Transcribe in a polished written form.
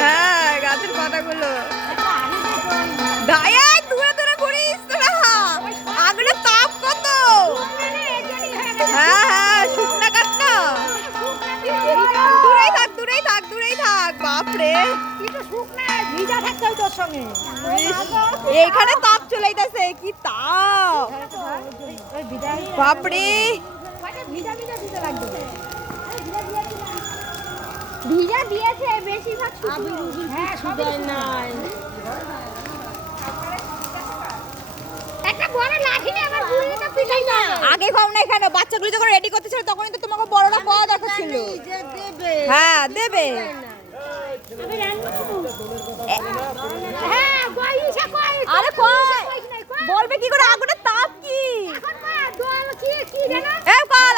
হ্যাঁ গাছের পাতাগুলো গায়ে দূরে দূরে ঘুরিস তোরা আগুনের তাপ কত। হ্যাঁ হ্যাঁ শুকনা কাঠ না দূরেই থাক দূরেই থাক দূরেই থাক। বাপরে এইখানে তাপ চলে যাচ্ছে কি তাপ বাপরে। ভিজা দিয়েছে বেশিরভাগ একটা বড় লাঠি নিয়ে আমার বুড়িটা পিটাই না। আগে খাও না এখানে বাচ্চাগুলো যখন রেডি করতেছিল তখনই তো তোমাকে বড়রা খাওয়া দরকার ছিল। হ্যাঁ দেবে হ্যাঁ কইছে কই আরে কই বলবে কি করে আগুনের তাপ কি এখন দোল কি জানো এ কল